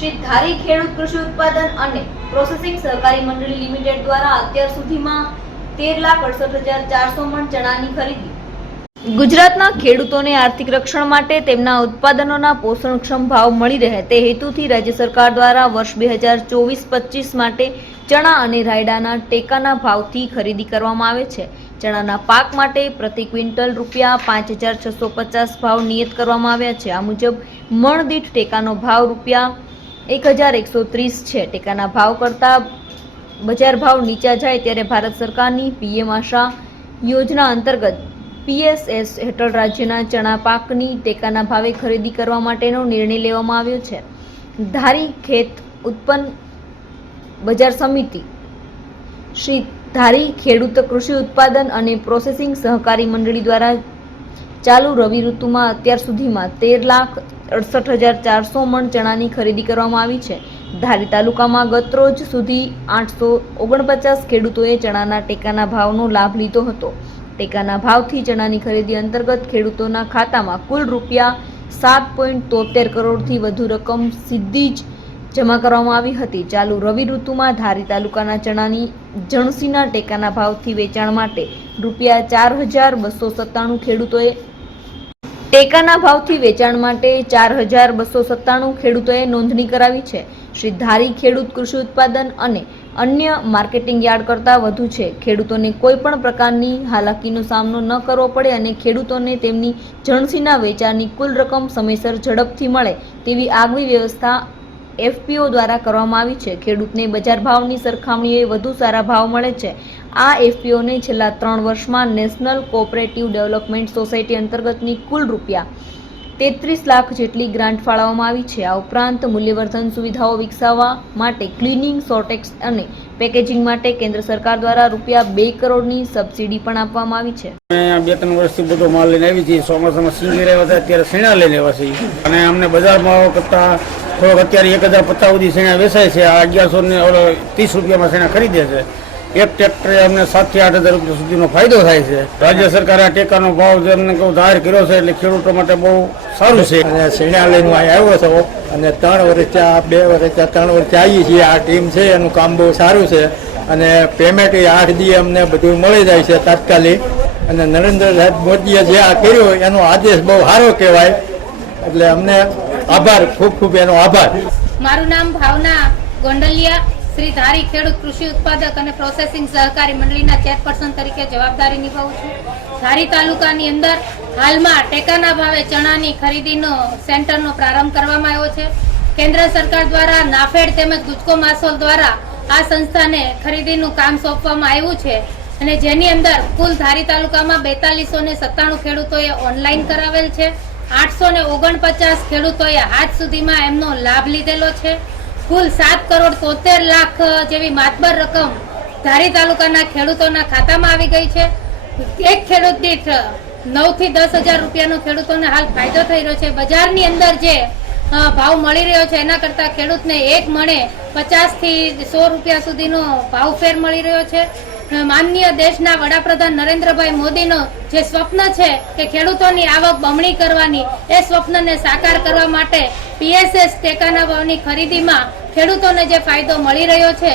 શ્રી ધારી ખેડૂત કૃષિ ઉત્પાદન અને પ્રોસેસિંગ સહકારી મંડળી લિમિટેડ દ્વારા અત્યાર સુધીમાં તેર લાખ અડસઠ હજાર ચારસો મણ ચણાની ખરીદી. ગુજરાતના ખેડૂતોને આર્થિક રક્ષણ માટે તેમના ઉત્પાદનોના પોષણક્ષમ ભાવ મળી રહે તે હેતુથી રાજ્ય સરકાર દ્વારા વર્ષ બે હજાર ચોવીસ પચીસ માટે ચણા અને રાયડાના ટેકાના ભાવથી ખરીદી કરવામાં આવે છે. ચણાના પાક માટે પ્રતિ ક્વિન્ટલ રૂપિયા પાંચ હજાર છસો પચાસ ભાવ નિયત કરવામાં આવ્યા છે. આ મુજબ મણદીઠ ટેકાનો ભાવ રૂપિયા એક હજાર એકસો ત્રીસ છે. ટેકાના ભાવ કરતાં બજાર ભાવ નીચા જાય ત્યારે ભારત સરકારની પીએમ આશા યોજના અંતર્ગત પીએસએસ હેઠળ રાજ્યના ચણા પાકની ટેકાના ભાવે ખરીદી કરવા માટેનો નિર્ણય લેવામાં આવ્યો છે. ધારી ખેત ઉત્પન્ન બજાર સમિતિ શ્રી ધારી ખેડૂત કૃષિ ઉત્પાદન અને પ્રોસેસિંગ સહકારી મંડળી દ્વારા ચાલુ રવિ ઋતુમાં અત્યાર સુધીમાં તેર લાખ અડસઠ હજાર ચારસો મણ ચણાની ખરીદી કરવામાં આવી છે. ધારી તાલુકામાં ગતરોજ સુધી આઠસો ઓગણપચાસ ખેડૂતોએ ચણાના ટેકાના ભાવનો લાભ લીધો હતો. ટેકાના ભાવથી ચણાની ખરીદી અંતર્ગત ખેડૂતોના ખાતામાં કુલ રૂપિયા સાત પોઈન્ટ તોતેર કરોડથી વધુ રકમ સીધી જ જમા કરવામાં આવી હતી. ચાલુ રવિ ઋતુમાં ધારી તાલુકાના ચણાની જણસીના ટેકાના ભાવથી વેચાણ માટે રૂપિયા ચાર હજાર બસો સત્તાણું ખેડૂતોએ ટેકાના ભાવથી વેચાણ માટે ચાર હજાર બસો સત્તાણું ખેડૂતોએ નોંધણી કરાવી છે. શ્રી ધારી ખેડૂત કૃષિ ઉત્પાદન અને અન્ય માર્કેટિંગ યાર્ડ કરતાં વધુ છે. ખેડૂતોને કોઈ પણ પ્રકારની હાલાકીનો સામનો ન કરવો પડે અને ખેડૂતોને તેમની જણસીના વેચાણની કુલ રકમ સમયસર ઝડપથી મળે તેવી આગવી વ્યવસ્થા એફપીઓ દ્વારા કરવામાં આવી છે. ખેડૂતને બજાર ભાવની સરખામણીએ વધુ સારા ભાવ મળે છે. આ એફપીઓને છેલ્લા ત્રણ વર્ષમાં નેશનલ કોઓપરેટિવ ડેવલપમેન્ટ સોસાયટી અંતર્ગતની કુલ રૂપિયા તેત્રીસ લાખ જેટલી ગ્રાન્ટ ફાળવવામાં આવી છે. આ ઉપરાંત મૂલ્યવર્ધન સુવિધાઓ વિકસાવવા માટે ક્લિનિંગ, સોર્ટેક્સ અને પેકેજિંગ માટે કેન્દ્ર સરકાર દ્વારા રૂપિયા બે કરોડની સબસિડી પણ આપવામાં આવી છે. બે ત્રણ વર્ષથી બધો માલ લઈને આવી છીએ. ચોમાસામાં સિંગી રહ્યા હતા અત્યારે શેણા લઈને આવ્યા છીએ. અને અમને બજારમાં કરતા થોડોક અત્યારે એક હજાર પચાસ સુધી શેણા વેચાય છે. આ અગિયારસો ને ત્રીસ રૂપિયામાં શેણા ખરીદે છે. એક ટ્રેક્ટરે અમને સાતથી આઠ હજાર રૂપિયા સુધીનો ફાયદો થાય છે. રાજ્ય સરકારે આ ટેકાનો ભાવ જે અમને કહું જાહેર કર્યો છે એટલે ખેડૂતો માટે બહુ સારું છે. અને શેણા લઈને અહીં આવ્યો છો અને ત્રણ વર્ષથી આ બે વર્ષ ત્રણ વર્ષ આવીએ છીએ. આ ટીમ છે એનું કામ બહુ સારું છે. અને પેમેન્ટ એ આઠ દી અમને બધું મળી જાય છે તાત્કાલિક. અને નરેન્દ્ર સાહેબ મોદીએ જે આ કર્યું એનો આદેશ બહુ સારો કહેવાય. એટલે અમને આભાર ખૂબ ખૂબ એનો આભાર. મારું નામ ભાવના ગોંડલિયા. શ્રી ધારી ખેડૂત, કૃષિ ઉત્પાદક અને પ્રોસેસિંગ સહકારી મંડળીના ચેરપર્સન તરીકે જવાબદારી નિભાવું છું. ધારી તાલુકાની અંદર હાલમાં ટેકાના ભાવે ચણાની ખરીદીનો સેન્ટરનો પ્રારંભ કરવામાં આવ્યો છે. કેન્દ્ર સરકાર દ્વારા નાફેડ તેમજ ગુજકો માસોલ દ્વારા આ સંસ્થાને ખરીદીનું કામ સોંપવામાં આવ્યું છે અને જેની અંદર કુલ ધારી તાલુકામાં બેતાલીસો ને સત્તાણું ખેડૂતોએ ઓનલાઈન કરાવેલ છે. આઠસો ને ઓગણપચાસ ખેડૂતોએ આજ સુધીમાં એમનો લાભ લીધેલો છે. કુલ સાત કરોડ તોતેર લાખ જેવી માતબર રકમ ધારી તાલુકાના ખેડૂતોના ખાતામાં આવી ગઈ છે. એક ખેડૂત દીઠ નવથી દસ હજાર રૂપિયાનો ખેડૂતોને હાલ ફાયદો થઈ રહ્યો છે. બજારની અંદર જે ભાવ મળી રહ્યો છે, એના કરતાં ખેડૂતને એક મણે પચાસથી સો રૂપિયા સુધીનો ભાવ ફેર મળી રહ્યો છે. માનનીય દેશના વડાપ્રધાન નરેન્દ્રભાઈ મોદીનો જે સ્વપ્ન છે કે ખેડૂતોની આવક બમણી કરવાની, એ સ્વપ્નને સાકાર કરવા માટે પીએસએસ ટેકાના ભાવની ખરીદીમાં ખેડૂતોને જે ફાયદો મળી રહ્યો છે